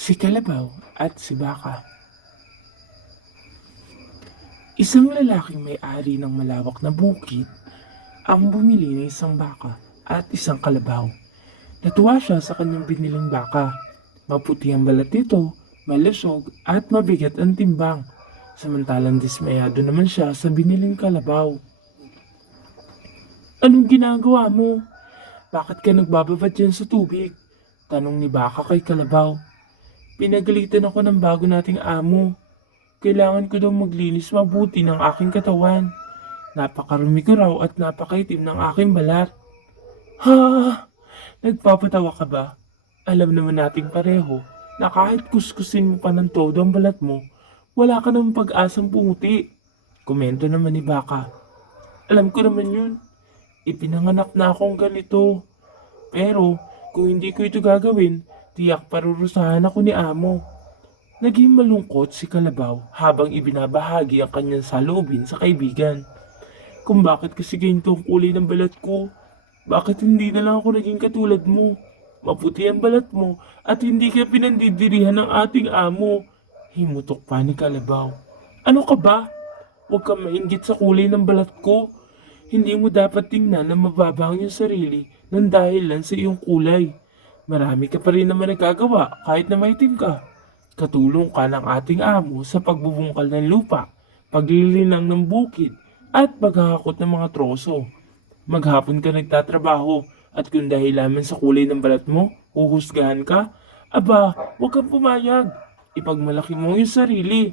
Si Kalabaw at si Baka. Isang lalaking may-ari ng malawak na bukid ang bumili ng isang baka at isang kalabaw. Natuwa siya sa kanyang biniling baka. Maputi ang balat nito, malusog at mabigat ang timbang. Samantalang dismayado naman siya sa biniling kalabaw. Anong ginagawa mo? Bakit ka nagbababad dyan sa tubig? Tanong ni Baka kay Kalabaw. Pinagalitan ako ng bago nating amo. Kailangan ko daw maglinis mabuti ng aking katawan. Napakarumi ko raw at napakaitim ng aking balat. Ha! Nagpapatawa ka ba? Alam naman nating pareho na kahit kuskusin mo pa ng todo ang balat mo, wala ka namang pag-asang pumuti. Komento naman ni Baka. Alam ko naman yun. Ipinanganak na akong ganito. Pero kung hindi ko ito gagawin, tiyak parurusahan ako ni amo. Naging malungkot si Kalabaw habang ibinabahagi ang kanyang saloobin sa kaibigan. Kung bakit kasi ganito ang kulay ng balat ko? Bakit hindi na lang ako naging katulad mo? Maputi ang balat mo at hindi ka pinandidirihan ng ating amo. Himutok pa ni Kalabaw. Ano ka ba? Huwag kang mainggit sa kulay ng balat ko. Hindi mo dapat tingnan na mababa ang iyong sarili nang dahil lang sa iyong kulay. Marami ka pa rin naman nagagawa kahit na maitim ka. Katulong ka ng ating amo sa pagbubungkal ng lupa, paglilinang ng bukid, at paghahakot ng mga troso. Maghapon ka nagtatrabaho at kung dahil lamang sa kulay ng balat mo, huhusgahan ka, aba, huwag kang pumayag. Ipagmalaki mo yung sarili.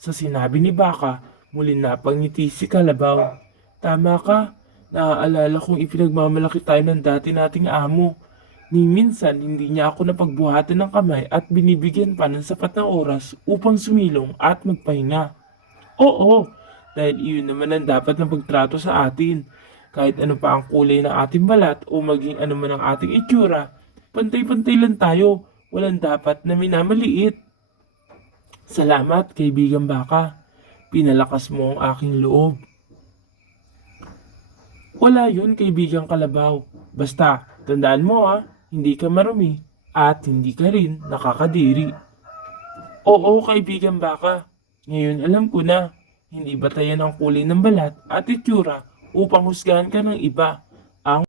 Sa sinabi ni Baka, muli napangiti si Kalabaw. Tama ka, naaalala kong ipinagmamalaki tayo ng dati nating amo. Ni minsan hindi niya ako napagbuhatan ng kamay at binibigyan pa ng sapat na oras upang sumilong at magpahinga. Oo, dahil iyon naman ang dapat na pagtrato sa atin. Kahit ano pa ang kulay ng ating balat o maging ano man ang ating itsura, pantay-pantay lang tayo, walang dapat na minamaliit. Salamat, kaibigan Baka. Pinalakas mo ang aking loob. Wala yun, kaibigang Kalabaw. Basta, tandaan mo hindi ka marumi at hindi ka rin nakakadiri. Oo, kaibigan Baka. Ngayon alam ko na, hindi batayan ang kulay ng balat at itsura upang husgahan ka ng iba. Ang